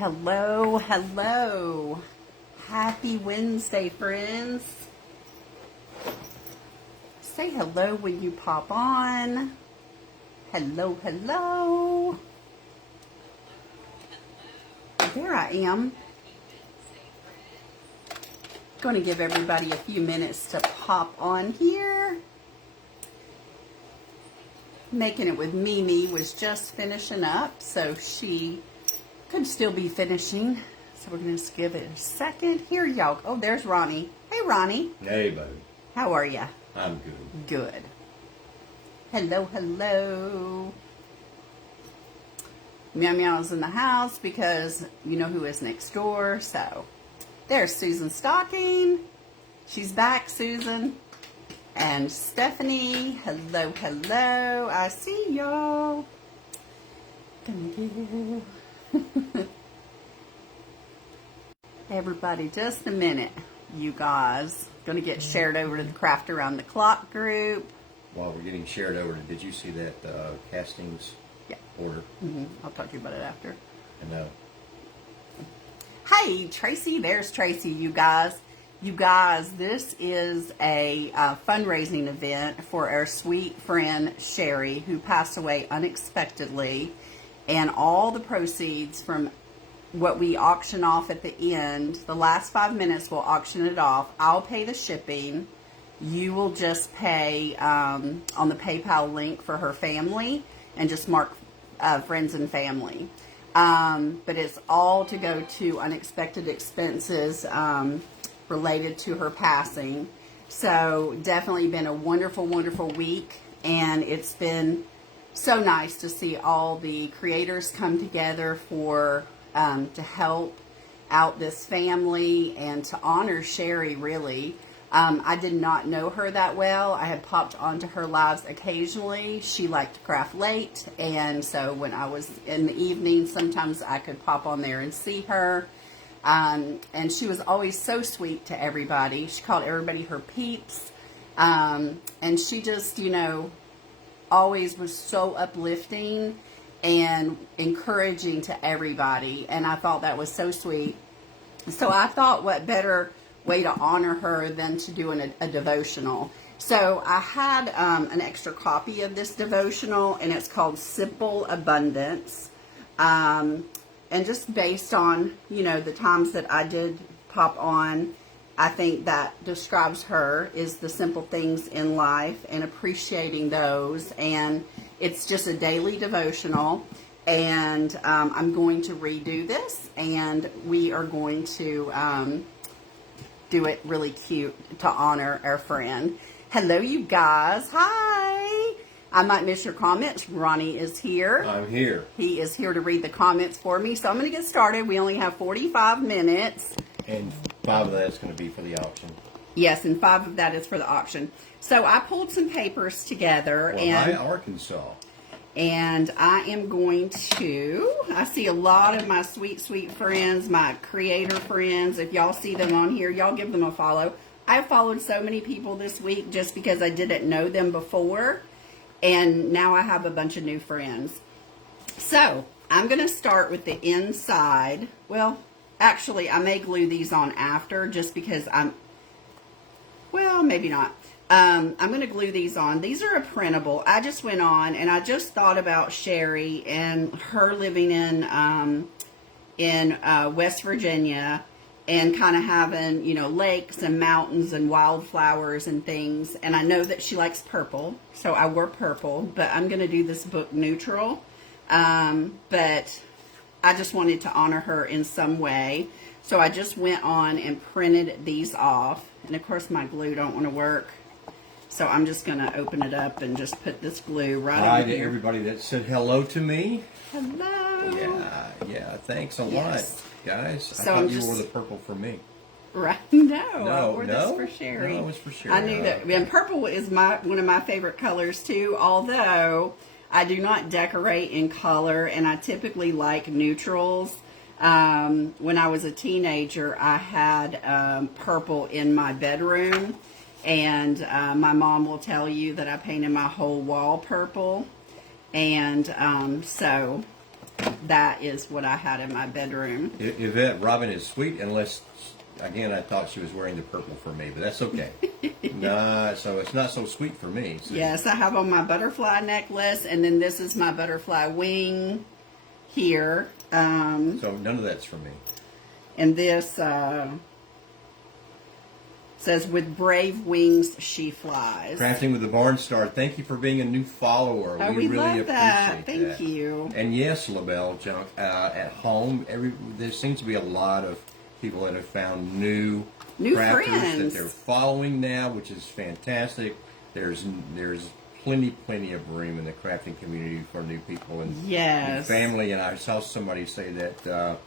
Hello, hello. Happy Wednesday, friends. Say hello when you pop on. Hello, hello. There I am. Going to give everybody a few minutes to pop on here. Making It with Mimi was just finishing up, so she could still be finishing. So we're going to just give it a second. Here, y'all. Oh, there's Ronnie. Hey, Ronnie. Hey, baby. How are ya? I'm good. Good. Hello, hello. Meow Meow's in the house because you know who is next door. So there's Susan Stocking. She's back, Susan. And Stephanie. Hello, hello. I see y'all. Everybody, just a minute, you guys. Going to get shared over to the Craft Around the Clock group. While we're getting shared over, did you see that castings order? I'll talk to you about it after. And Hey, Tracy. There's Tracy, you guys. You guys, this is a fundraising event for our sweet friend Sherry, who passed away unexpectedly. And all the proceeds from what we auction off at the end, the last 5 minutes, we'll auction it off. I'll pay the shipping. You will just pay on the PayPal link for her family and just mark friends and family. But it's all to go to unexpected expenses related to her passing. So definitely been a wonderful, wonderful week. And it's been so nice to see all the creators come together for to help out this family and to honor Sherry, really. I did not know her that well. I had popped onto her lives occasionally. She liked to craft late, and so when I was in the evening, sometimes I could pop on there and see her. And she was always so sweet to everybody. She called everybody her peeps. And she just, always was so uplifting and encouraging to everybody. And I thought that was so sweet. So I thought, what better way to honor her than to do a devotional. So I had an extra copy of this devotional, and it's called Simple Abundance. And just based on, the times that I did pop on, I think that describes her, is the simple things in life and appreciating those. And it's just a daily devotional. And I'm going to redo this, and we are going to do it really cute to honor our friend. Hello, you guys. Hi. I might miss your comments. Ronnie is here. I'm here. He is here to read the comments for me. So I'm going to get started. We only have 45 minutes. And 5 of that's going to be for the auction. Yes, and 5 of that is for the auction. So I pulled some papers together. Well, Arkansas. And I am going to, I see a lot of my sweet, sweet friends, my creator friends. If y'all see them on here, y'all give them a follow. I've followed so many people this week just because I didn't know them before. And now I have a bunch of new friends. So I'm going to start with the inside. Well, actually, I may glue these on after just because well, maybe not. I'm going to glue these on. These are a printable. I just went on and I just thought about Sherry and her living in West Virginia and kind of having, lakes and mountains and wildflowers and things. And I know that she likes purple, so I wore purple, but I'm going to do this book neutral. But I just wanted to honor her in some way. So I just went on and printed these off. And of course my glue don't want to work. So I'm just going to open it up and just put this glue right Hi over to here. everybody that said hello to me. Hello. Yeah, thanks a Yes. lot, guys. So I I'm thought you just- wore the purple for me. Right? No, I No, wore no? this for Sherry. No, it was for Sherry. I knew that. Okay. And purple is one of my favorite colors too, although I do not decorate in color, and I typically like neutrals. When I was a teenager, I had purple in my bedroom, and my mom will tell you that I painted my whole wall purple. And so that is what I had in my bedroom. Yvette, Robin is sweet unless, again, I thought she was wearing the purple for me, but that's okay. Nah, so it's not so sweet for me. So. Yes, I have on my butterfly necklace, and then this is my butterfly wing here. So none of that's for me. And this says, with brave wings she flies. Crafting with the Barn Star. Thank you for being a new follower. Oh, we really love that. appreciate that. Thank you. And yes, LaBelle Junk, at home, there seems to be a lot of people that have found new crafters friends that they're following now, which is fantastic. There's plenty of room in the crafting community for new people and yes. new family. And I saw somebody say that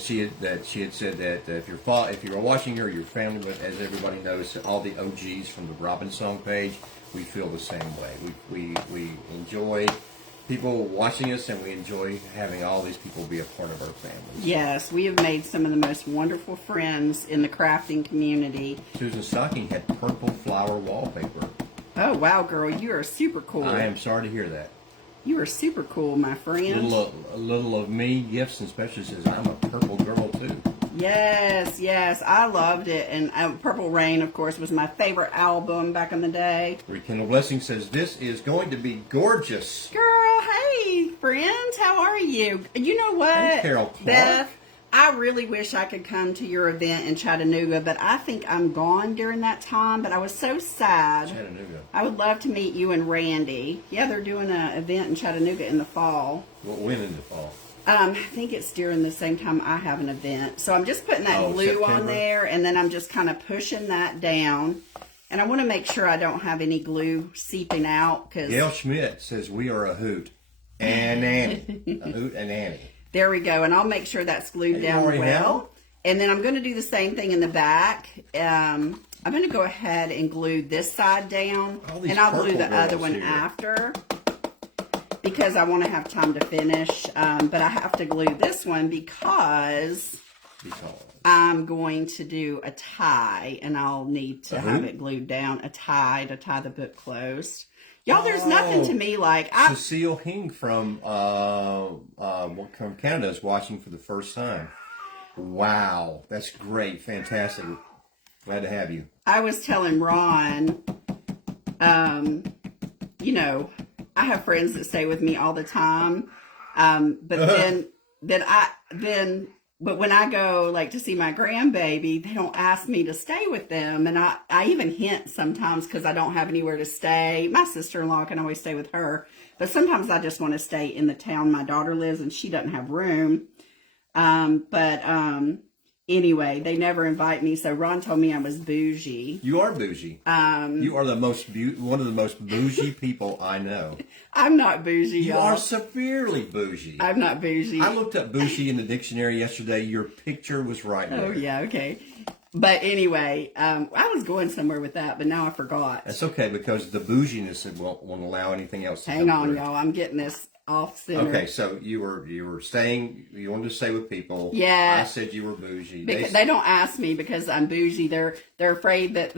she had said that if you're watching her, your family, but as everybody knows, all the OGs from the Robin Song page, we feel the same way. We enjoy people watching us, and we enjoy having all these people be a part of our families. Yes, we have made some of the most wonderful friends in the crafting community. Susan Stocking had purple flower wallpaper. Oh, wow, girl, you are super cool. I am sorry to hear that. You are super cool, my friend. A little of me, gifts and specials, says I'm a purple girl, too. Yes, I loved it. And Purple Rain, of course, was my favorite album back in the day. Rekindle Blessing says, this is going to be gorgeous. Girl, hey, friends, how are you? You know what, Hey, Carol Clark. Beth? I really wish I could come to your event in Chattanooga, but I think I'm gone during that time. But I was so sad. Chattanooga. I would love to meet you and Randy. Yeah, they're doing an event in Chattanooga in the fall. When in the fall? I think it's during the same time I have an event. So I'm just putting that glue September. on there, and then I'm just kind of pushing that down. And I want to make sure I don't have any glue seeping out. Gail Schmidt says, we are a hoot and Annie. A hoot and Annie. There we go. And I'll make sure that's glued down well. Now? And then I'm going to do the same thing in the back. I'm going to go ahead and glue this side down. And I'll glue the other one after, because I want to have time to finish. But I have to glue this one because I'm going to do a tie, and I'll need to have it glued down, a tie to tie the book closed. Y'all, there's nothing to me like... Cecile Hing from Canada is watching for the first time. Wow, that's great. Fantastic. Glad to have you. I was telling Ron, you know, I have friends that stay with me all the time. But but when I go like to see my grandbaby, they don't ask me to stay with them. And I even hint sometimes because I don't have anywhere to stay. My sister-in-law can always stay with her. But sometimes I just want to stay in the town my daughter lives, and she doesn't have room. Anyway, they never invite me. So Ron told me I was bougie. You are bougie. You are one of the most bougie people I know. I'm not bougie, You y'all. are severely bougie. I'm not bougie. I looked up bougie in the dictionary yesterday. Your picture was right there. Oh, yeah, okay. But anyway, I was going somewhere with that, but now I forgot. That's okay, because the bouginess won't allow anything else to Hang come on, through. y'all. I'm getting this off center. Okay, so you were staying. You wanted to stay with people. Yeah. I said you were bougie. Because they don't ask me because I'm bougie. They're afraid that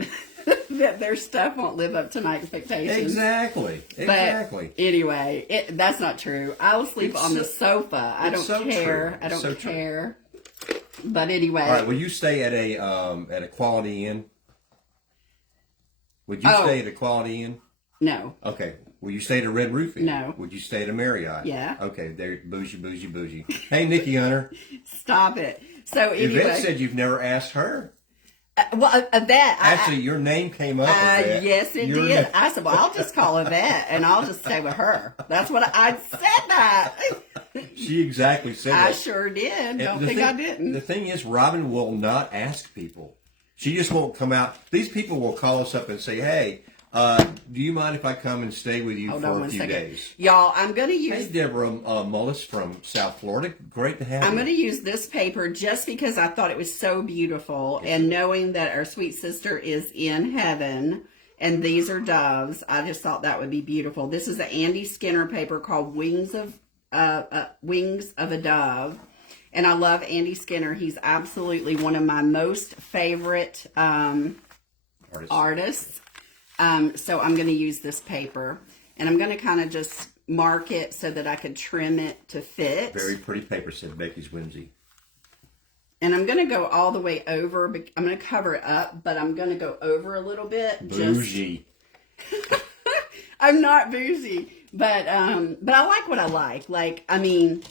that their stuff won't live up to my expectations. Exactly. But anyway, that's not true. I'll sleep on the sofa. I don't care. True. I don't care. But anyway. All right. Will you stay at a Quality Inn? Would you stay at a Quality Inn? No. Okay. Will you stay at a Red Roof Inn? No. Would you stay at a Marriott? Yeah. Okay. There, bougie. Hey, Nikki Hunter. Stop it. So anyway. Yvette said you've never asked her. Actually, your name came up. Yvette. Yes, it did. I said, well, I'll just call Yvette, and I'll just stay with her. That's what I said that. She exactly said that. I sure did. Don't think I didn't. The thing is, Robin will not ask people. She just won't come out. These people will call us up and say, hey, do you mind if I come and stay with you for a few days? Y'all, I'm going to use... Hey, Deborah Mullis from South Florida. Great to have you. I'm going to use this paper just because I thought it was so beautiful. Yes. And knowing that our sweet sister is in heaven, and these are doves, I just thought that would be beautiful. This is an Andy Skinner paper called Wings of a Dove. And I love Andy Skinner. He's absolutely one of my most favorite artists. So I'm going to use this paper, and I'm going to kind of just mark it so that I could trim it to fit. Very pretty paper, said Becky's Whimsy. And I'm going to go all the way over. I'm going to cover it up, but I'm going to go over a little bit. Bougie. I'm not bougie, but I like what I like. Like, I mean,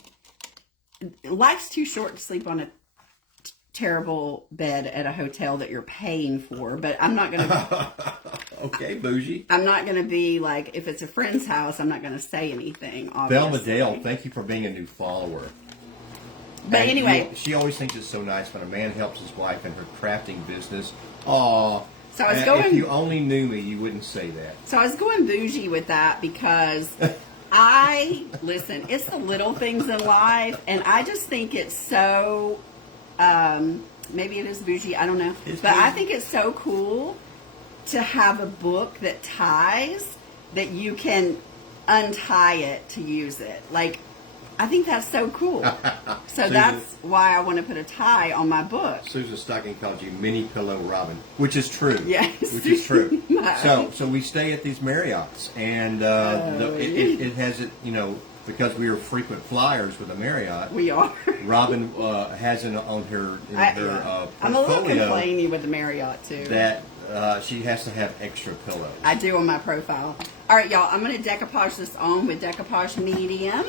life's too short to sleep on a terrible bed at a hotel that you're paying for. But I'm not going to. Okay, bougie. I'm not going to be like, if it's a friend's house, I'm not going to say anything. Obviously. Thelma Dale, thank you for being a new follower. But And anyway, she always thinks it's so nice when a man helps his wife in her crafting business. Aw. So I was going. If you only knew me, you wouldn't say that. So I was going bougie with that because listen, it's the little things in life, and I just think it's so. Maybe it is bougie. I don't know, but I think it's so cool to have a book that ties that you can untie it to use it. Like, I think that's so cool. So Susan, that's why I want to put a tie on my book. Susan Stocking called you Mini Pillow Robin, which is true. Yes. Which is true. So we stay at these Marriotts, and it has it, because we are frequent flyers with a Marriott. We are. Robin has it on her portfolio. I'm a little complaining with the Marriott too. That she has to have extra pillows. I do on my profile. All right, y'all. I'm going to decoupage this on with decoupage medium.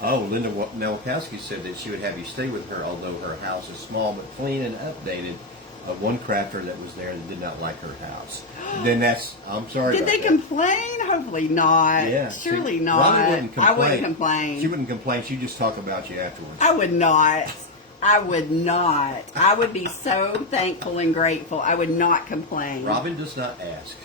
Oh, Linda Nowakowski said that she would have you stay with her, although her house is small but clean and updated. One crafter that was there that did not like her house. Then I'm sorry. Did they complain? Hopefully not. Yeah, Surely not. Robin wouldn't complain. I wouldn't complain. She wouldn't complain. She'd just talk about you afterwards. I would not. I would not. I would be so thankful and grateful. I would not complain. Robin does not ask.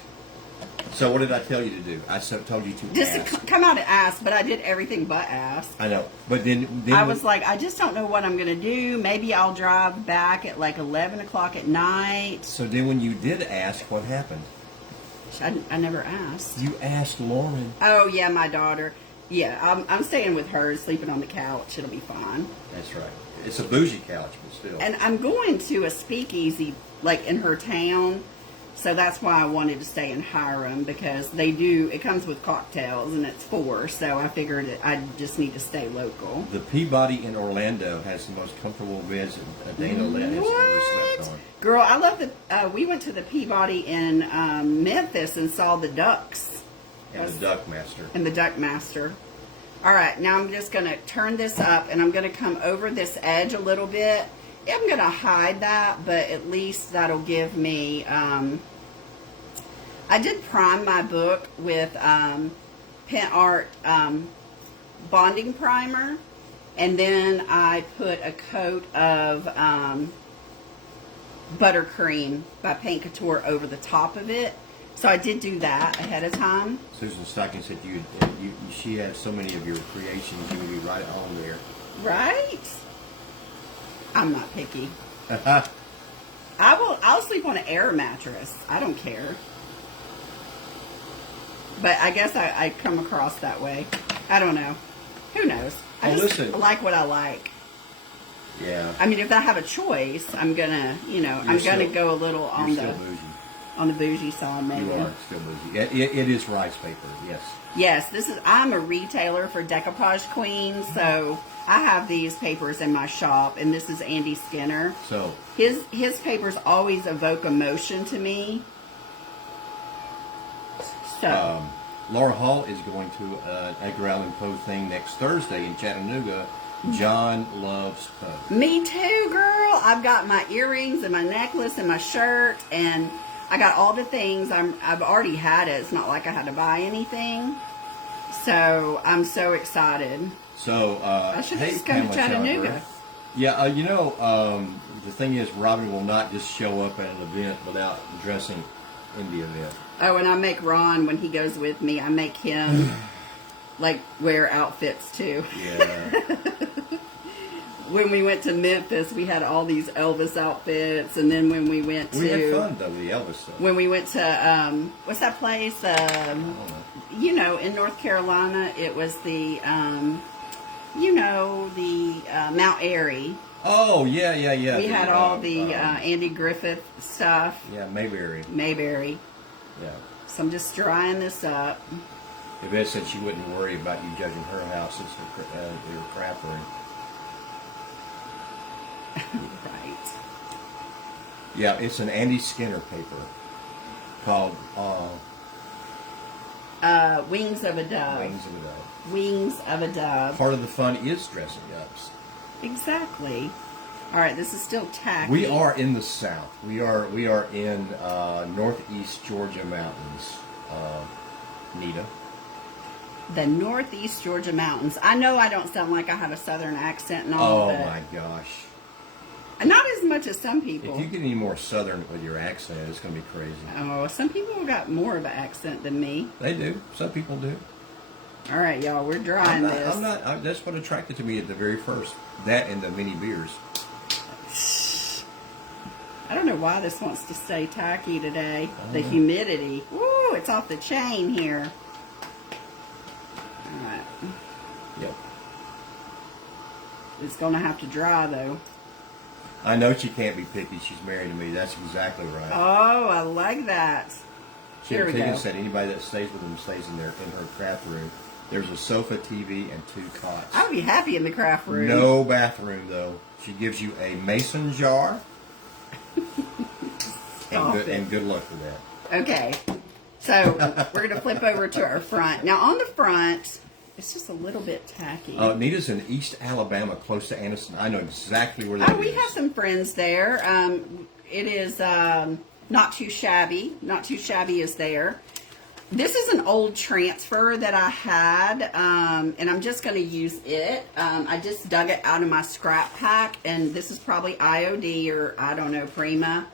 So what did I tell you to do? I told you to just ask. Come out and ask, but I did everything but ask. I know, but then I was like, I just don't know what I'm going to do. Maybe I'll drive back at like 11 o'clock at night. So then when you did ask, what happened? I never asked. You asked Lauren. Oh, yeah, my daughter. Yeah, I'm staying with her, sleeping on the couch. It'll be fine. That's right. It's a bougie couch, but still. And I'm going to a speakeasy, like, in her town. So that's why I wanted to stay in Hiram, because it comes with cocktails, and it's 4. So I figured that I just need to stay local. The Peabody in Orlando has the most comfortable beds that Dana Lynn has ever slept on. Girl, I love we went to the Peabody in Memphis and saw the ducks. And the Duck Master. And the Duck Master. All right, now I'm just going to turn this up, and I'm going to come over this edge a little bit. I'm going to hide that, but at least that'll give me... I did prime my book with Pen Art bonding primer, and then I put a coat of buttercream by Paint Couture over the top of it. So I did do that ahead of time. Susan Stocking said she has so many of your creations, you would be right on there. Right? I'm not picky. I'll sleep on an air mattress. I don't care. But I guess I come across that way. I don't know. Who knows? I like what I like. Yeah. I mean, if I have a choice, I'm gonna, go a little on the bougie side, maybe. You are still bougie. It is rice paper. Yes. Yes. I'm a retailer for Decoupage Queen, so I have these papers in my shop, and this is Andy Skinner. So his papers always evoke emotion to me. So Laura Hall is going to an Edgar Allan Poe thing next Thursday in Chattanooga. John loves Poe. Me too, girl. I've got my earrings and my necklace and my shirt, and I got all the things. I've already had it. It's not like I had to buy anything. So I'm so excited. So I should just come to Chattanooga. Yeah, the thing is, Robin will not just show up at an event without dressing in the event. Oh, and I make Ron, when he goes with me, I make him wear outfits too. Yeah. When we went to Memphis, we had all these Elvis outfits, and then when we went to... We had fun, though, the Elvis stuff. When we went to, what's that place? In North Carolina, it was the, Mount Airy. Oh, yeah. We had all the Andy Griffith stuff. Yeah, Mayberry. Mayberry. Yeah. So I'm just drying this up. Yvette said she wouldn't worry about you judging her house. It's your craft room. Right. Yeah, it's an Andy Skinner paper called Wings of a Dove. Wings of a Dove. Wings of a Dove. Part of the fun is dressing ups. Exactly. All right, this is still tacky. We are in the South. We are in northeast Georgia mountains. Nita. The northeast Georgia mountains. I know I don't sound like I have a southern accent and all, Oh but my gosh. not as much as some people. If you get any more southern with your accent, it's going to be crazy. Oh, some people got more of an accent than me. They do. Some people do. All right, y'all, we're drying this. That's what attracted to me at the very first. That and the mini beers. I don't know why this wants to stay tacky today. The humidity. Woo, it's off the chain here. All right. Yep. It's going to have to dry, though. I know she can't be picky. She's married to me. That's exactly right. Oh, I like that. Here we go. Said anybody that stays with them stays in her bathroom. There's a sofa, TV, and 2 cots. I would be happy in the craft room. No bathroom, though. She gives you a mason jar. and good luck with that. Okay. So, we're going to flip over to our front. Now, on the front, it's just a little bit tacky. Nita's in East Alabama, close to Anniston. I know exactly where that is. We have some friends there. It is not too shabby. Not too shabby is there. This is an old transfer that I had, and I'm just going to use it. I just dug it out of my scrap pack, and this is probably IOD or, I don't know, Prima.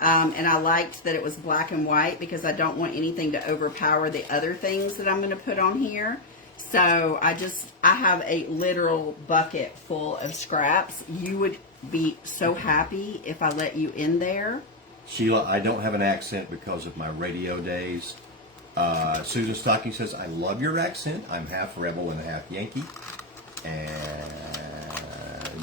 And I liked that it was black and white because I don't want anything to overpower the other things that I'm going to put on here. So I have a literal bucket full of scraps. You would be so happy if I let you in there. Sheila, I don't have an accent because of my radio days. Susan Stocking says, I love your accent. I'm half rebel and half Yankee. And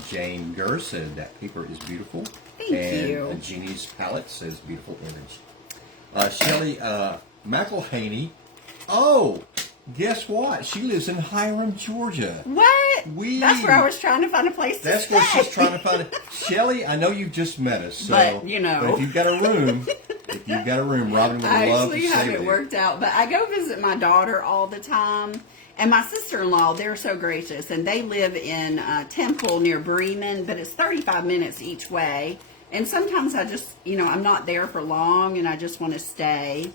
Jane Gurr said that paper is beautiful. Thank you. And Jeannie's palette says beautiful image. Shelley McElhaney. Oh, guess what? She lives in Hiram, Georgia. What? That's where I was trying to find a place to stay. That's where she's trying to find it. Shelley, I know you've just met us. So, but, you know. But if you've got a room, Robin would love to stay with you. I actually have it worked out. But I go visit my daughter all the time. And my sister-in-law, they're so gracious. And they live in Temple near Bremen. But it's 35 minutes each way. And sometimes I just, I'm not there for long. And I just want to stay,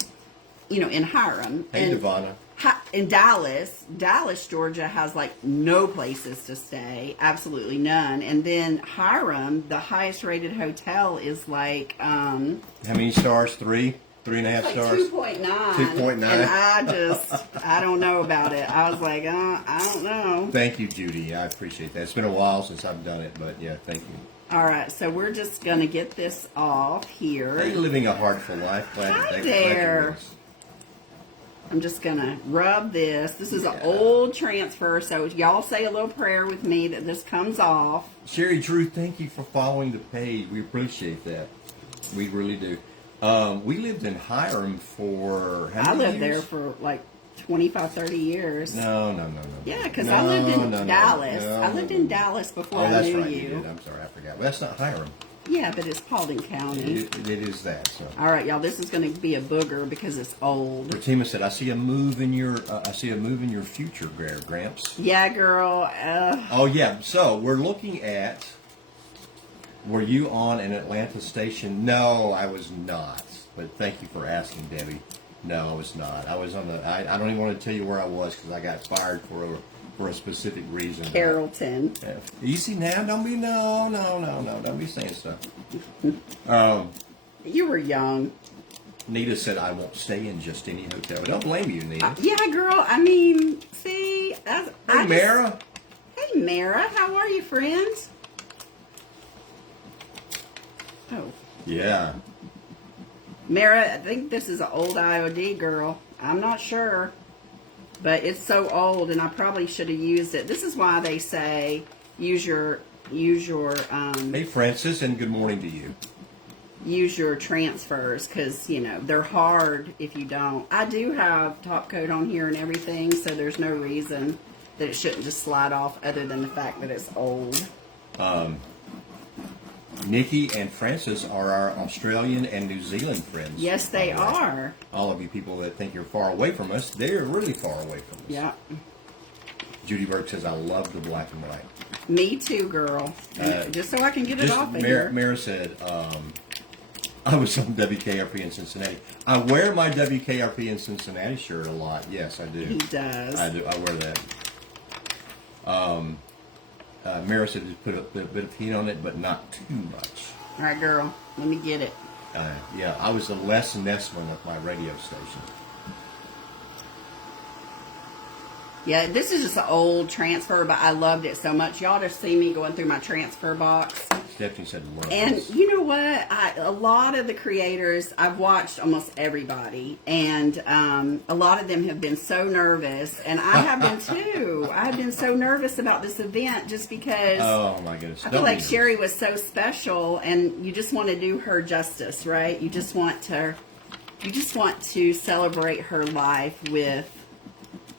in Hiram. Hey, Devonna. In Dallas, Georgia has like no places to stay, absolutely none. And then Hiram, the highest rated hotel is like how many stars? 3.5 stars. 2.9. 2.9. And I don't know about it. I was like, I don't know. Thank you, Judy. I appreciate that. It's been a while since I've done it, but yeah, thank you. All right, so we're just gonna get this off here. Hey, living a heartful life. Hi there. I'm just going to rub this. This is an old transfer, so y'all say a little prayer with me that this comes off. Sherry Drew, thank you for following the page. We appreciate that. We really do. We lived in Hiram for how many years? I lived there for like 25, 30 years. No. Yeah, because I lived in Dallas. I lived in Dallas before I knew you. I'm sorry, I forgot. Well, that's not Hiram. Yeah, but it's Paulding County. It is that. So. All right, y'all. This is going to be a booger because it's old. Fatima said, "I see a move in your future, Gramps." Yeah, girl. Oh yeah. So we're looking at. Were you on an Atlanta station? No, I was not. But thank you for asking, Debbie. No, I was not. I was on the. I don't even want to tell you where I was because I got fired for a specific reason. Carrollton. Easy now. Don't be no. Don't be saying stuff. You were young. Nita said, I won't stay in just any hotel. I don't blame you, Nita. Yeah, girl. I mean, see. Hey, Mara. Hey, Mara. How are you, friends? Oh. Yeah. Mara, I think this is an old IOD, girl. I'm not sure. But it's so old, and I probably should have used it. This is why they say use your. Hey, Francis, and good morning to you. use your transfers because, you know, they're hard if you don't. I do have top coat on here and everything, so there's no reason that it shouldn't just slide off other than the fact that it's old. Nikki and Francis are our Australian and New Zealand friends. Yes, they are. All of you people that think you're far away from us, they're really far away from us. Yeah. Judy Burke says, I love the black and white. Me too, girl. Just so I can get it off of here. Mara said, I was on WKRP in Cincinnati. I wear my WKRP in Cincinnati shirt a lot. Yes, I do. He does. I do. I wear that. Mara said just put a bit of heat on it, but not too much. All right, girl. Let me get it. Yeah, I was the Les Nessman of my radio station. Yeah, this is just an old transfer, but I loved it so much. Y'all just see me going through my transfer box. Stephanie said, love And this. you know what? A lot of the creators, I've watched almost everybody, and a lot of them have been so nervous, and I have been too. I have been so nervous about this event just because Oh my goodness! I feel like Sherry was so special, and you just want to do her justice, right? You just want to celebrate her life with,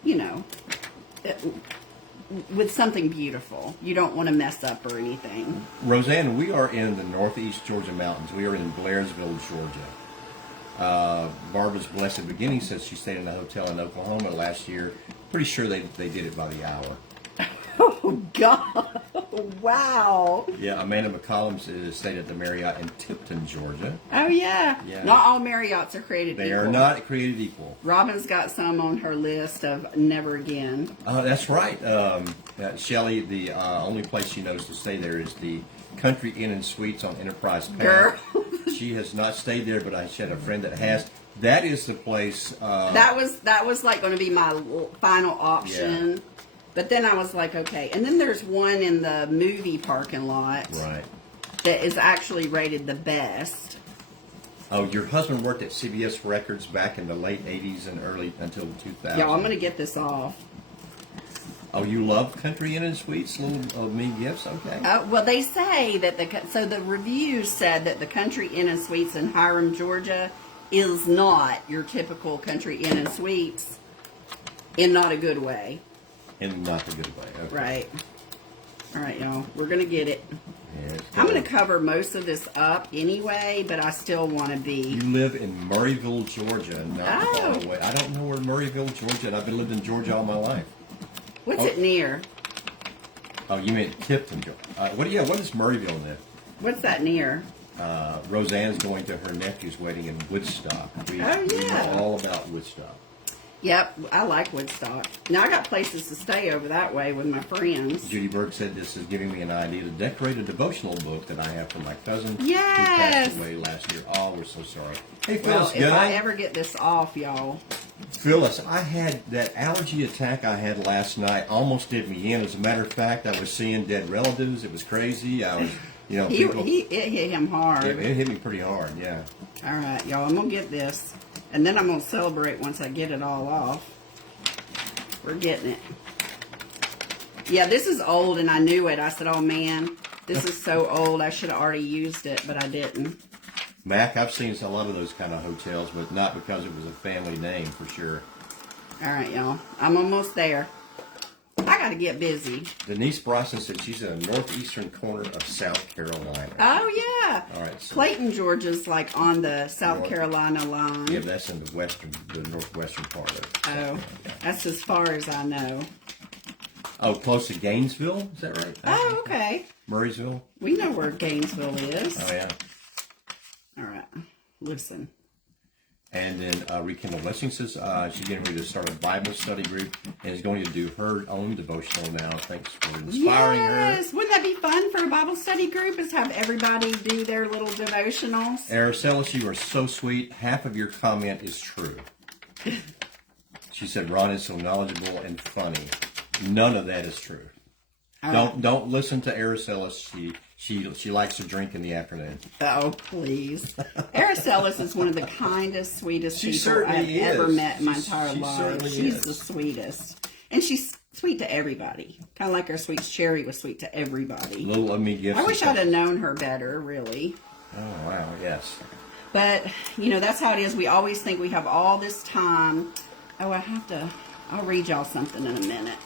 you know, with something beautiful. You don't want to mess up or anything. Roseanne, we are in the northeast Georgia mountains. We are in Blairsville, Georgia. Barbara's Blessed Beginning says she stayed in a hotel in Oklahoma last year. Pretty sure they did it by the hour. Oh, God. Wow. Yeah, Amanda McCollum stayed at the Marriott in Tipton, Georgia. Oh, yeah. Yeah. Not all Marriotts are created They equal. are not created equal. Robin's got some on her list of never again. That's right. Shelley, the only place she knows to stay there is the Country Inn and Suites on Enterprise Path. Girl. She has not stayed there, but she had a friend that has. That is the place. That was like going to be my final option. Yeah. But then I was like, okay. And then there's one in the movie parking lot. Right. That is actually rated the best. Oh, your husband worked at CBS Records back in the late 80s and early until 2000. Y'all, I'm going to get this off. Oh, you love Country Inn and Suites, little me gifts? Okay. Well, they say that the reviews said that the Country Inn and Suites in Hiram, Georgia is not your typical Country Inn and Suites in not a good way. In not the good way. Okay. Right. All right, y'all. We're going to get it. Yeah, I'm going to cover most of this up anyway, but I still want to be... You live in Murrayville, Georgia, not far Oh. away. I don't know where Murrayville, Georgia, and I've been living in Georgia all my life. What's it near? Oh, you mean Tipton, Georgia. What is Murrayville near? What's that near? Roseanne's going to her nephew's wedding in Woodstock. We know all about Woodstock. Yep, I like Woodstock. Now, I got places to stay over that way with my friends. Judy Burke said this is giving me an idea to decorate a devotional book that I have for my cousin Yes! who passed away last year. Oh, we're so sorry. Hey, Well, Phyllis, if I ever get this off, y'all. Phyllis, I had that allergy attack I had last night almost did me in. As a matter of fact, I was seeing dead relatives. It was crazy. I was, it It hit him hard. It hit me pretty hard, yeah. All right, y'all, I'm going to get this. And then I'm going to celebrate once I get it all off. We're getting it. Yeah, this is old, and I knew it. I said, oh, man, this is so old. I should have already used it, but I didn't. Mac, I've seen a lot of those kind of hotels, but not because it was a family name, for sure. All right, y'all. I'm almost there. I got to get busy. Denise Bryson said she's in the northeastern corner of South Carolina. Oh, yeah. All right. So Clayton, Georgia's like on the South Carolina line. yeah, that's in the northwestern part of it. Oh, that's as far as I know. Oh, close to Gainesville? Is that right? Oh, okay. Murraysville? We know where Gainesville is. Oh, yeah. All right. Listen. And then Rekindle Blessing says she's getting ready to start a Bible study group and is going to do her own devotional now. Thanks for inspiring her. Yes. Wouldn't that be fun for a Bible study group, is have everybody do their little devotionals? Araceli, you are so sweet. Half of your comment is true. She said Ron is so knowledgeable and funny. None of that is true. Don't listen to Araceli. She likes to drink in the afternoon. Oh, please. Araceli is one of the kindest, sweetest people I've ever met in my entire life. She's the sweetest. And she's sweet to everybody. Kind of like our sweet Sherry was sweet to everybody. Little of me gifts. I wish I'd have known her better, really. Oh, wow, yes. But, you know, that's how it is. We always think we have all this time. Oh, I'll read y'all something in a minute.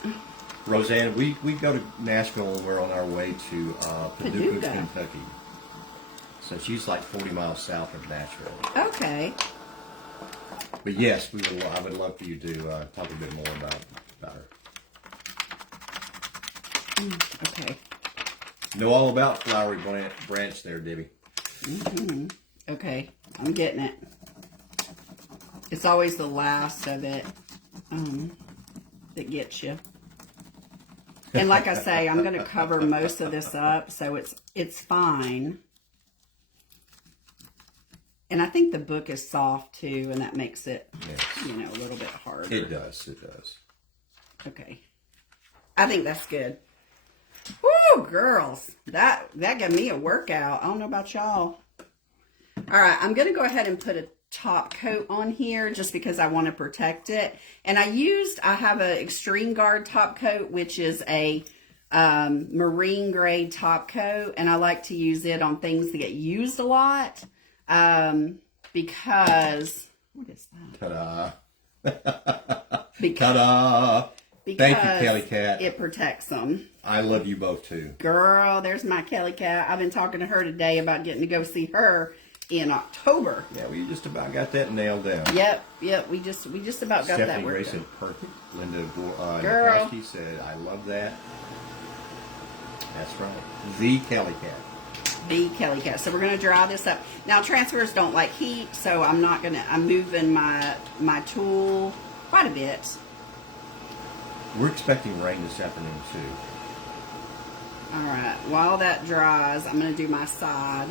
Roseanne, we go to Nashville and we're on our way to Paducah, Kentucky. So she's like 40 miles south of Nashville. Okay. But yes, I would love for you to talk a bit more about her. Okay. Know all about Flowery Branch there, Debbie. Mm-hmm. Okay, I'm getting it. It's always the last of it that gets you. And like I say, I'm going to cover most of this up, so it's fine. And I think the book is soft too, and that makes it, you know, a little bit harder. It does. It does. Okay. I think that's good. Woo, girls. That got me a workout. I don't know about y'all. All right, I'm going to go ahead and put a top coat on here just because I want to protect it. And I have an Extreme Guard top coat, which is a marine grade top coat. And I like to use it on things that get used a lot because, what is that? Ta-da. Ta-da. Thank you, Kelly Cat. It protects them. I love you both, too. Girl, there's my Kelly Cat. I've been talking to her today about getting to go see her in October. Yeah, we just about got that nailed down. Yep. We just about got that worked. Stephanie Gray said perfect. Linda Girl. Nikoski said, I love that. That's right. The Kelly Cat. The Kelly Cat. So we're going to dry this up. Now, transfers don't like heat, so I'm moving my tool quite a bit. We're expecting rain this afternoon, too. All right. While that dries, I'm going to do my side.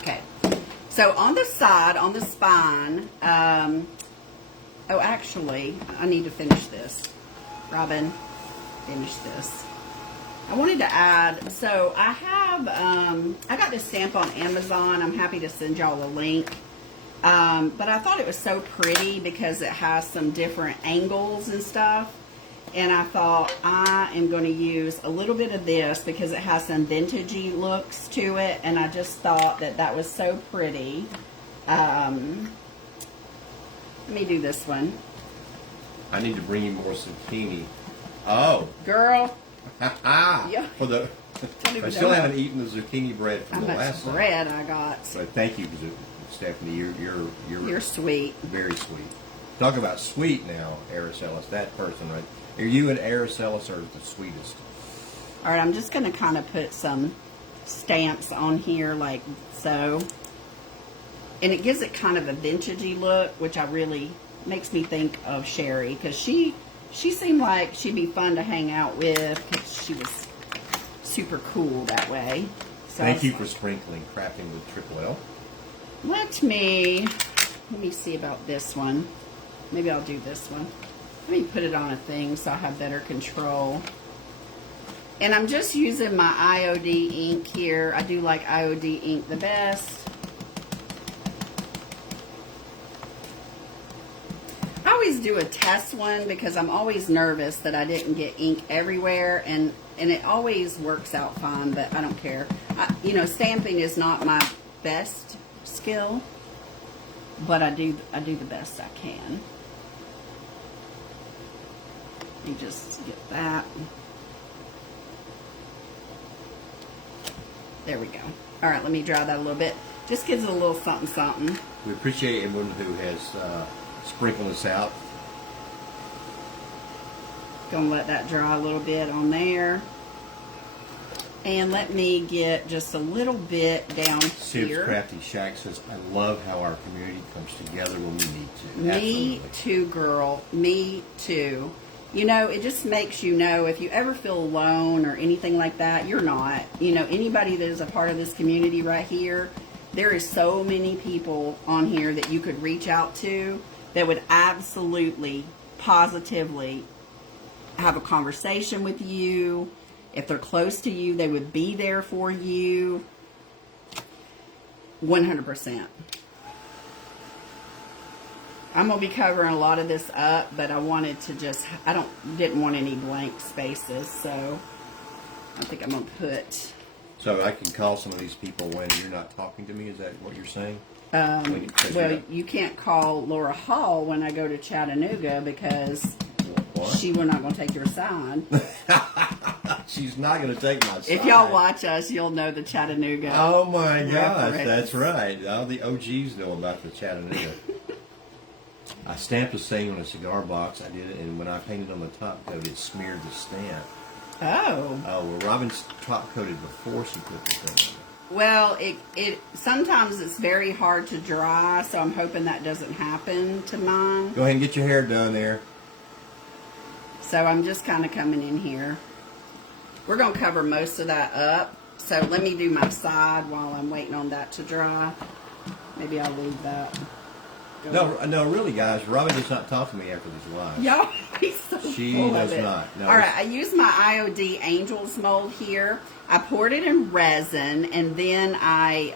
Okay. So on the side, on the spine, actually, I need to finish this. Robin, finish this. I wanted to add, so I have, I got this stamp on Amazon. I'm happy to send y'all a link. But I thought it was so pretty because it has some different angles and stuff. And I thought I am going to use a little bit of this because it has some vintagey looks to it. And I just thought that was so pretty. Let me do this one. I need to bring you more zucchini. Oh. Girl. Yeah. I still haven't eaten the zucchini bread from the last time. Bread I got. But thank you, Stephanie. You're sweet. Very sweet. Talk about sweet now, Araceli. That person right. Are you and Araceli are the sweetest? All right, I'm just going to kind of put some stamps on here like so. And it gives it kind of a vintagey look, which makes me think of Sherry, because she seemed like she'd be fun to hang out with because she was super cool that way. So thank you for sprinkling crafting with Triple L. Let me see about this one. Maybe I'll do this one. Let me put it on a thing so I have better control. And I'm just using my IOD ink here. I do like IOD ink the best. I always do a test one because I'm always nervous that I didn't get ink everywhere, and it always works out fine, but I don't care. Stamping is not my best skill, but I do the best I can. Let me just get that. There we go. All right, let me dry that a little bit. Just gives it a little something, something. We appreciate everyone who has sprinkled us out. Gonna let that dry a little bit on there. And let me get just a little bit down Sib's here. Crafty Shack says, I love how our community comes together when we need to. Me Absolutely. too, girl. Me too. It just makes you know if you ever feel alone or anything like that, you're not. Anybody that is a part of this community right here, there is so many people on here that you could reach out to that would absolutely, positively have a conversation with you. If they're close to you, they would be there for you. 100%. I'm going to be covering a lot of this up, but I wanted to didn't want any blank spaces, so I think I'm going to put So I can call some of these people when you're not talking to me. Is that what you're saying? Well, you can't call Laura Hall when I go to Chattanooga because What? she will not going to take your side. She's not going to take my side. If y'all watch us, you'll know the Chattanooga. Oh my gosh, reference. that's right. All the OGs know about the Chattanooga. I stamped a saying on a cigar box. I did it, and when I painted on the top coat, it smeared the stamp. Oh. Oh, well, Robin's top coated before she put the thing on. Well, it sometimes it's very hard to dry, so I'm hoping that doesn't happen to mine. Go ahead and get your hair done there. So I'm just kind of coming in here. We're going to cover most of that up. So let me do my side while I'm waiting on that to dry. Maybe I'll leave that. No, really, guys. Robin does not talk to me after these lives. Y'all, he's so She full does of it. not. No, All right, I used my IOD Angels mold here. I poured it in resin, and then I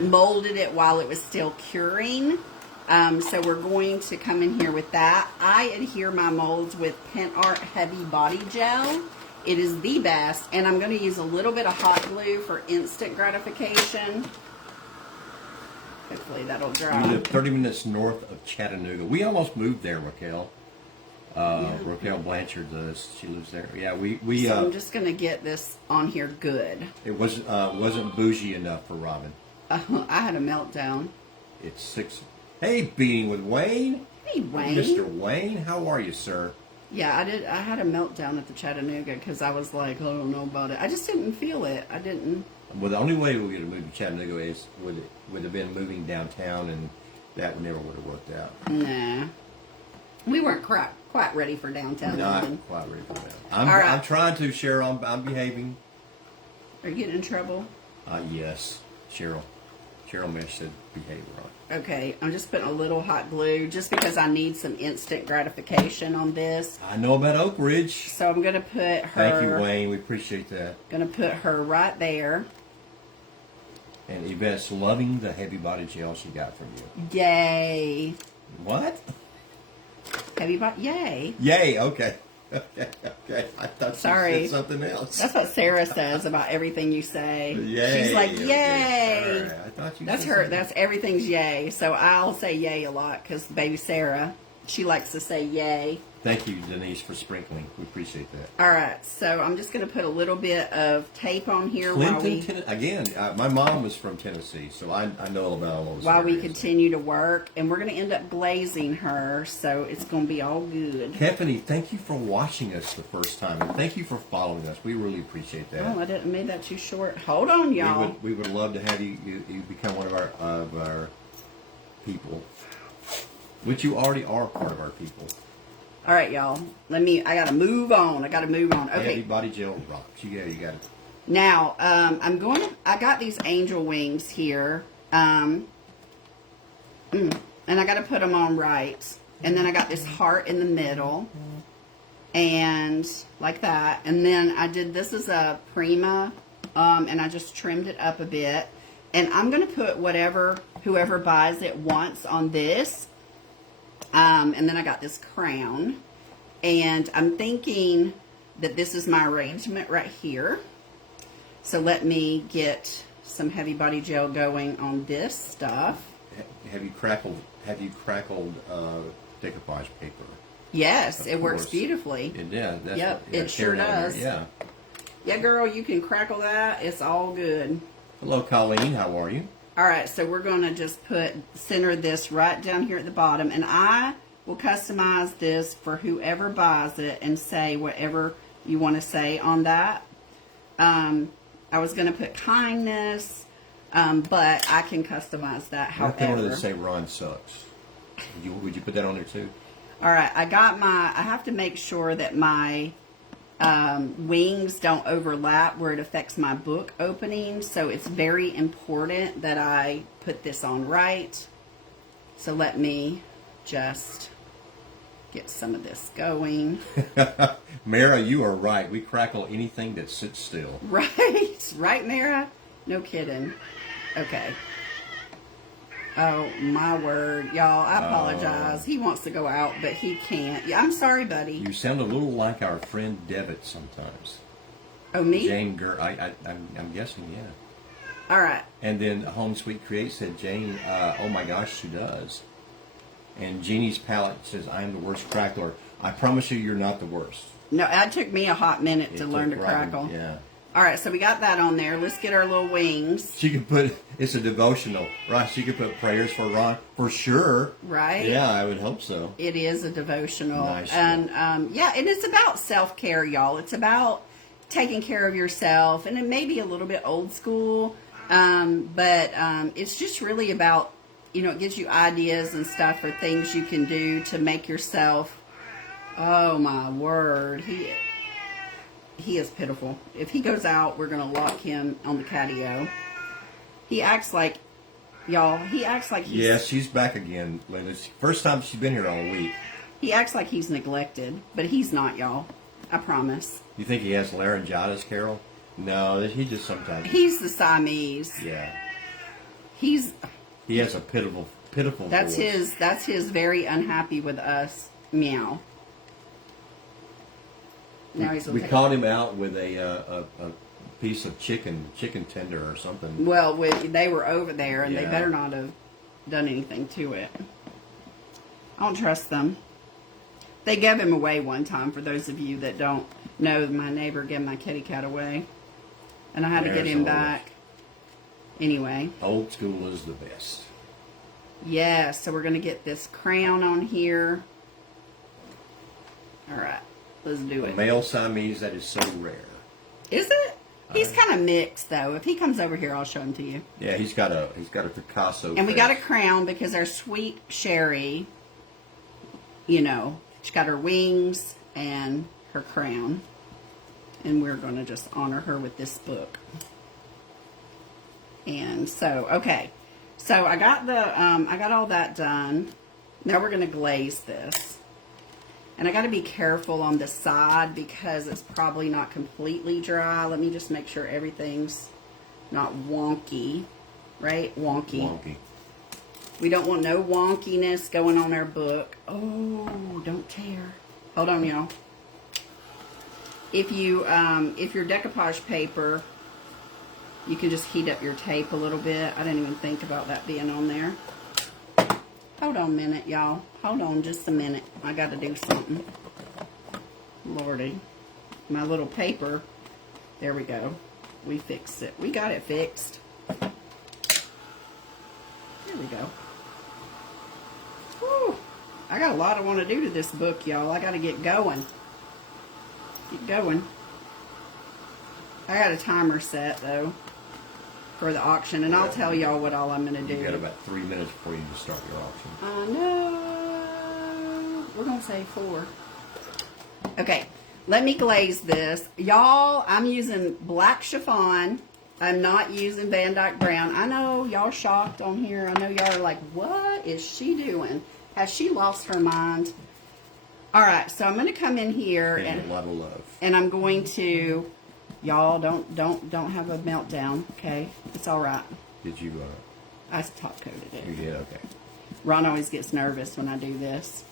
molded it while it was still curing. So we're going to come in here with that. I adhere my molds with Pen Art Heavy Body Gel. It is the best, and I'm going to use a little bit of hot glue for instant gratification. Hopefully that'll dry. We live 30 minutes north of Chattanooga. We almost moved there, Raquel. Raquel Blanchard does. She lives there. Yeah, we. So I'm just going to get this on here good. It wasn't bougie enough for Robin. I had a meltdown. It's 6. Hey, Beating with Wayne. Hey, Wayne. Mr. Wayne, how are you, sir? Yeah, I did. I had a meltdown at the Chattanooga because I was like, I don't know about it. I just didn't feel it. I didn't. Well, the only way we would have moved to Chattanooga would have been moving downtown, and that never would have worked out. Nah. We weren't quite ready for downtown. Not Living. quite ready for that. All right. I'm trying to, Cheryl. I'm behaving. Are you getting in trouble? Yes, Cheryl. Cheryl Mesh said behave, right? Okay, I'm just putting a little hot glue just because I need some instant gratification on this. I know about Oak Ridge. So I'm going to put her... Thank you, Wayne. We appreciate that. Going to put her right there. And Yvette's loving the heavy body gel she got from you. Yay. What? Heavy body... Yay. Yay, okay. Okay. I thought you Sorry. said something else. That's what Sarah says about everything you say. Yay. She's like, Okay. yay. All right. I thought you That's said her. something. That's everything's yay. So I'll say yay a lot because baby Sarah, she likes to say yay. Thank you, Denise, for sprinkling. We appreciate that. All right. So I'm just going to put a little bit of tape on here while My mom was from Tennessee, so I know about all those we areas. continue to work, and we're going to end up glazing her, so it's going to be all good. Tiffany, thank you for watching us the first time, and thank you for following us. We really appreciate that. Oh, I didn't made that too short. Hold on, y'all. We would love to have you become one of our people, which you already are part of our people. All right, y'all. I got to move on. Okay. Heavy body gel rocks. You got it. Now, I got these angel wings here. And I got to put them on right. And then I got this heart in the middle. And like that. And then this is a Prima. And I just trimmed it up a bit. And I'm going to put whoever buys it wants on this. And then I got this crown. And I'm thinking that this is my arrangement right here. So let me get some heavy body gel going on this stuff. Have you crackled decoupage paper? Yes, Of it works course. beautifully. Yeah, that's Yep, what, yeah, it sure tear down does. there. Yeah. Yeah, girl, you can crackle that. It's all good. Hello, Colleen. How are you? All right, so we're going to just center this right down here at the bottom. And I will customize this for whoever buys it and say whatever you want to say on that. I was going to put kindness, but I can customize that I wanted however. to say Ron sucks. Would you put that on there too? All right, I have to make sure that my wings don't overlap where it affects my book opening. So it's very important that I put this on right. So let me just get some of this going. Mara, you are right. We crackle anything that sits still. Right, Mara? No kidding. Okay. Oh, my word. Y'all, I apologize. He wants to go out, but he can't. Yeah, I'm sorry, buddy. You sound a little like our friend Devitt sometimes. Oh, me? Jane I'm guessing, yeah. All right. And then Home Sweet Create said, Jane, oh my gosh, she does. And Jeannie's Palette says, I am the worst crackler. I promise you, you're not the worst. No, it took me a hot minute to learn to took Robin, crackle. Yeah. All right, so we got that on there. Let's get our little wings. She could put, it's a devotional, right? She could put prayers for Ron, for sure. Right? Yeah, I would hope so. It is a devotional. Nice. And yeah, and it's about self-care, y'all. It's about taking care of yourself. And it may be a little bit old school, but it's just really about, you know, it gives you ideas and stuff for things you can do to make yourself, oh my word, he is pitiful. If he goes out, we're going to lock him on the catio. He acts like, y'all, he acts like he's... Yeah, she's back again, Linda. First time she's been here all week. He acts like he's neglected, but he's not, y'all. I promise. You think he has laryngitis, Carol? No, he just sometimes... He's the Siamese. Yeah. He has a pitiful that's voice. That's his very unhappy with us meow. Now We caught him out with a piece of chicken tender or something. Well, they were over there, and they Yeah. better not have done anything to it. I don't trust them. They gave him away one time, for those of you that don't know, my neighbor gave my kitty cat away. And I had to get him back. Anyway. Old school is the best. Yeah, so we're going to get this crown on here. Alright, let's do it. Male Siamese, that is so rare. Is it? He's kind of mixed, though. If he comes over here, I'll show him to you. Yeah, he's got a Picasso. And we got a crown because our sweet Sherry, you know, she got her wings and her crown. And we're going to just honor her with this book. And so, okay. So I got I got all that done. Now we're going to glaze this. And I got to be careful on the side because it's probably not completely dry. Let me just make sure everything's not wonky. Right? Wonky. Wonky. We don't want no wonkiness going on our book. Oh, don't tear. Hold on, y'all. If your decoupage paper, you can just heat up your tape a little bit. I didn't even think about that being on there. Hold on a minute, y'all. Hold on just a minute. I got to do something. Lordy. My little paper. There we go. We fixed it. We got it fixed. There we go. Whew. I got a lot I want to do to this book, y'all. I got to get going. Get going. I got a timer set, though, for the auction, and I'll tell y'all what all I'm going to do. You got about 3 minutes before you can start your auction. No, we're going to say 4. Okay, let me glaze this. Y'all, I'm using black chiffon. I'm not using Van Dyke Brown. I know y'all shocked on here. I know y'all are like, what is she doing? Has she lost her mind? All right, so I'm going to come in here and a lot of love. And I'm going to, y'all don't have a meltdown, okay? It's all right. Did you? I top coated it. You did, okay. Ron always gets nervous when I do this.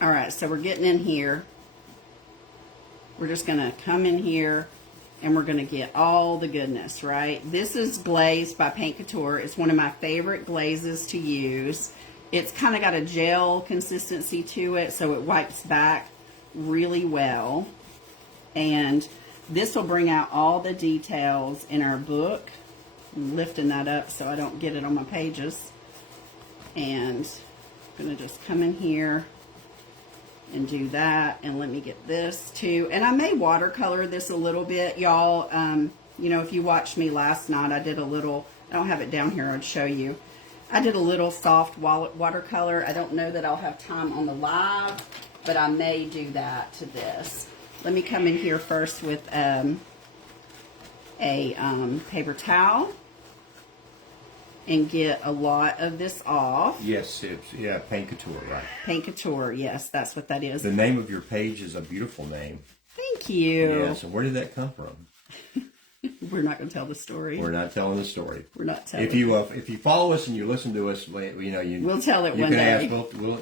All right, so we're getting in here. We're just going to come in here, and we're going to get all the goodness, right? This is glazed by Paint Couture. It's one of my favorite glazes to use. It's kind of got a gel consistency to it, so it wipes back really well. And this will bring out all the details in our book. I'm lifting that up so I don't get it on my pages. And I'm going to just come in here and do that. And let me get this too. And I may watercolor this a little bit, y'all. You know, if you watched me last night, I did a little, I don't have it down here, I'd show you. I did a little soft watercolor. I don't know that I'll have time on the live, but I may do that to this. Let me come in here first with a paper towel and get a lot of this off. Yes, yeah, Paint Couture, right? Paint Couture, yes, that's what that is. The name of your page is a beautiful name. Thank you. Yes, and where did that come from? We're not going to tell the story. We're not telling the story. We're not telling. If you follow us and you listen to us, we'll tell it one day.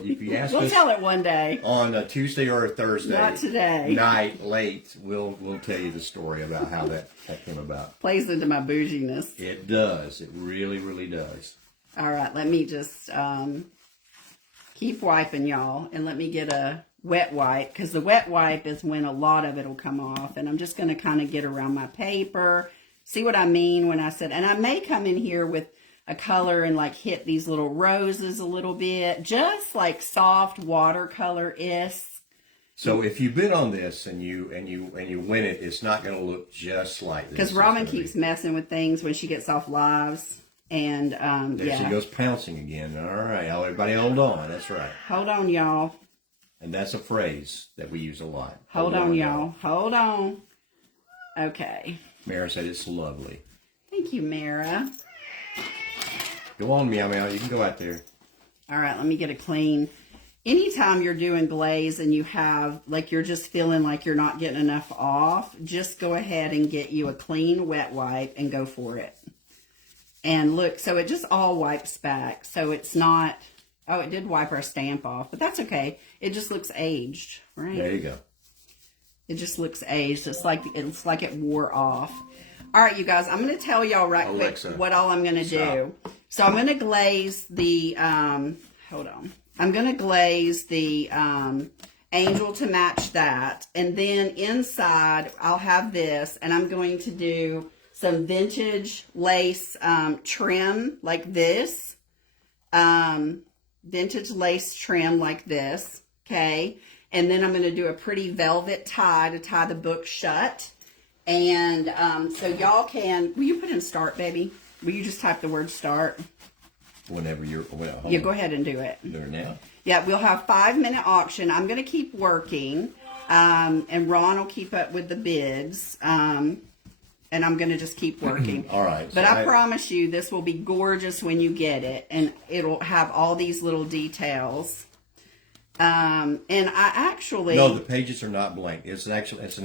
If you ask we'll us, tell it one day on a Tuesday or a Thursday. Not today. Night late. We'll tell you the story about how that came about. Plays into my bouginess. It does. It really, really does. All right. Let me just keep wiping, y'all, and let me get a wet wipe, because the wet wipe is when a lot of it will come off, and I'm just going to kind of get around my paper. See what I mean when I said, and I may come in here with a color and like hit these little roses a little bit, just like soft watercolor-ish. So if you bid on this and you win it, it's not going to look just like this. Because Robin keeps messing with things when she gets off lives, and there she goes pouncing again. All right, everybody, hold on. That's right. Hold on, y'all. And that's a phrase that we use a lot. Hold on, y'all. Hold on. Okay. Mara said it's lovely. Thank you, Mara. Go on, Meow Meow. You can go out there. All right, let me get a clean. Anytime you're doing glaze and you have, like, you're just feeling like you're not getting enough off, just go ahead and get you a clean wet wipe and go for it. And look, so it just all wipes back. So it's not... Oh, it did wipe our stamp off, but that's okay. It just looks aged, right? There you go. It just looks aged. It's like it wore off. All right, you guys, I'm going to tell y'all right Alexa, quick what all I'm going to do. So I'm going to glaze the, hold on. I'm going to glaze the angel to match that. And then inside, I'll have this, and I'm going to do some vintage lace trim like this. Vintage lace trim like this, okay? And then I'm going to do a pretty velvet tie to tie the book shut. And so y'all can, will you put in start, baby? Will you just type the word start? Whenever you're, yeah, go ahead and do it. Do it now? Yeah, we'll have 5-minute auction. I'm going to keep working, and Ron will keep up with the bids. And I'm going to just keep working. All right. But I promise you, this will be gorgeous when you get it. And it'll have all these little details. And I actually... No, the pages are not blank. It's an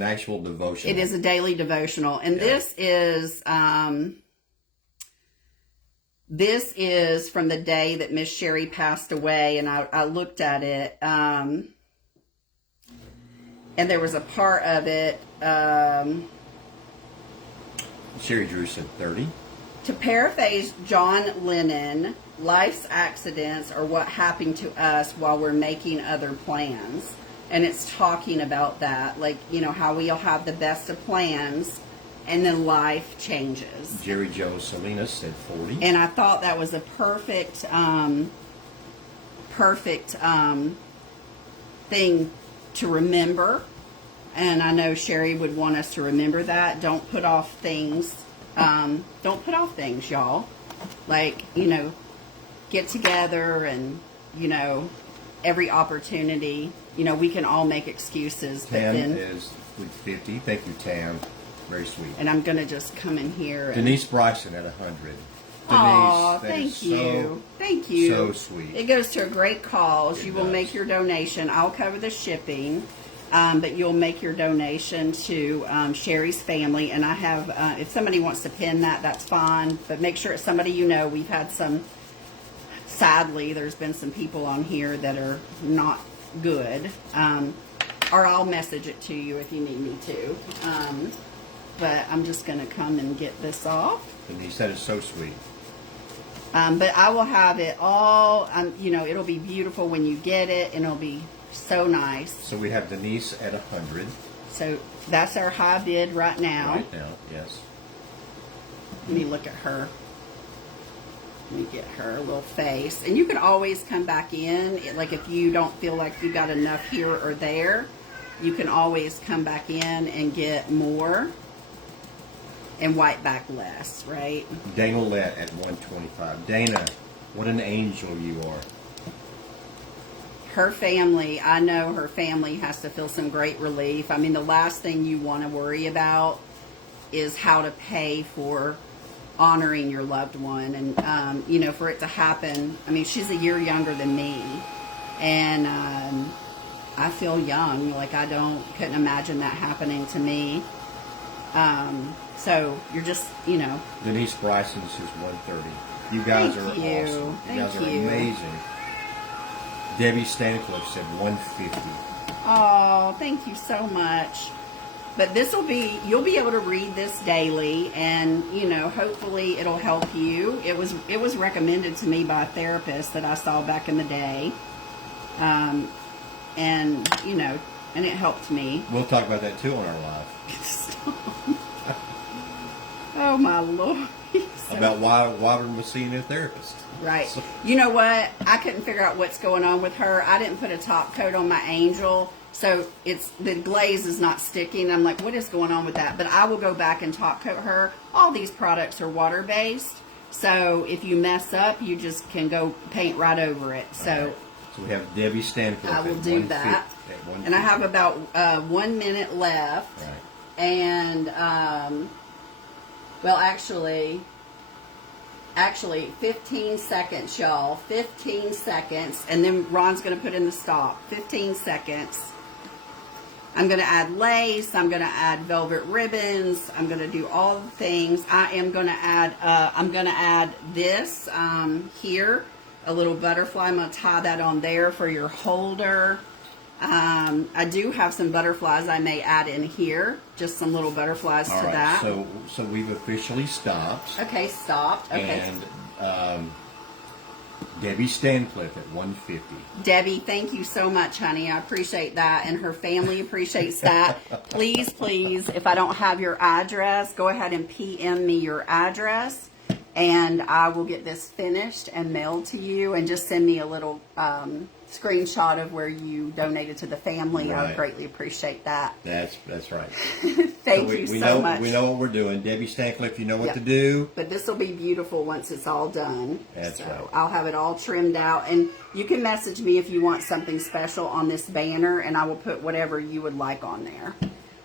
actual devotional. It is a daily devotional. And this is from the day that Miss Sherry passed away. And I looked at it. And there was a part of it... Sherry Drew said 30. To paraphrase John Lennon, life's accidents are what happened to us while we're making other plans. And it's talking about that, like, you know, how we'll have the best of plans and then life changes. Jerry Joe Salinas said 40. And I thought that was a perfect thing to remember. And I know Sherry would want us to remember that. Don't put off things. Don't put off things, y'all. Like, you know, get together and, you know, every opportunity. You know, we can all make excuses. Tam is with 50. Thank you, Tam. Very sweet. And I'm going to just come in here. Denise Bryson at 100. Oh, thank you. Thank you. So sweet. It goes to a great cause. You will make your donation. I'll cover the shipping. But you'll make your donation to Sherry's family. And I have, if somebody wants to pin that, that's fine. But make sure it's somebody you know. We've had some, sadly, there's been some people on here that are not good. Or I'll message it to you if you need me to. But I'm just going to come and get this off. And he said it's so sweet. But I will have it all, you know, it'll be beautiful when you get it. And it'll be... so nice. So we have Denise at 100. So that's our high bid right now. Right now, yes. Let me look at her. Let me get her little face. And you can always come back in. Like if you don't feel like you got enough here or there, you can always come back in and get more and wipe back less, right? Dana Lett at 125. Dana, what an angel you are. Her family, I know her family has to feel some great relief. I mean, the last thing you want to worry about is how to pay for honoring your loved one. And, you know, for it to happen, I mean, she's a year younger than me. And I feel young. Like, couldn't imagine that happening to me. So you're just, you know. Denise Bryson's is 130. You guys are awesome. You guys are amazing. Debbie Stancliffe said 150. Oh, thank you so much. But this will be, you'll be able to read this daily, and, you know, hopefully it'll help you. It was recommended to me by a therapist that I saw back in the day. And, you know, and it helped me. We'll talk about that too on our live. Stop. Oh, my Lord. About why we're seeing a therapist. Right. So. You know what? I couldn't figure out what's going on with her. I didn't put a top coat on my Angel, so the glaze is not sticking. I'm like, what is going on with that? But I will go back and top coat her. All these products are water based, so if you mess up, you just can go paint right over it. So, right. So we have Debbie Stanfield. I will do that. And I have about 1 minute left. Right. And well, actually 15 seconds, y'all. 15 seconds. And then Ron's going to put in the stop. 15 seconds. I'm going to add lace. I'm going to add velvet ribbons. I'm going to do all the things. I am going to add, this here, a little butterfly. I'm going to tie that on there for your holder. I do have some butterflies I may add in here. Just some little butterflies all to right, that. So we've officially stopped. Okay, stopped. Okay. And Debbie Stancliffe at 150. Debbie, thank you so much, honey. I appreciate that, and her family appreciates that. Please, if I don't have your address, go ahead and PM me your address, and I will get this finished and mailed to you, and just send me a little screenshot of where you donated to the family. Right. I would greatly appreciate that. That's right. Thank you so much. We know what we're doing. Debbie Stancliffe, you know what to do. But this will be beautiful once it's all done. That's right. I'll have it all trimmed out. And you can message me if you want something special on this banner, and I will put whatever you would like on there.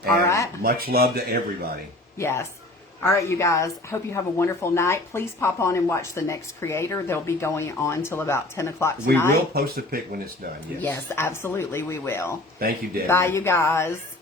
All right? Much love to everybody. Yes. All right, you guys. Hope you have a wonderful night. Please pop on and watch The Next Creator. They'll be going on till about 10 o'clock tonight. We will post a pic when it's done. Yes. Yes, absolutely we will. Thank you, Debbie. Bye, you guys.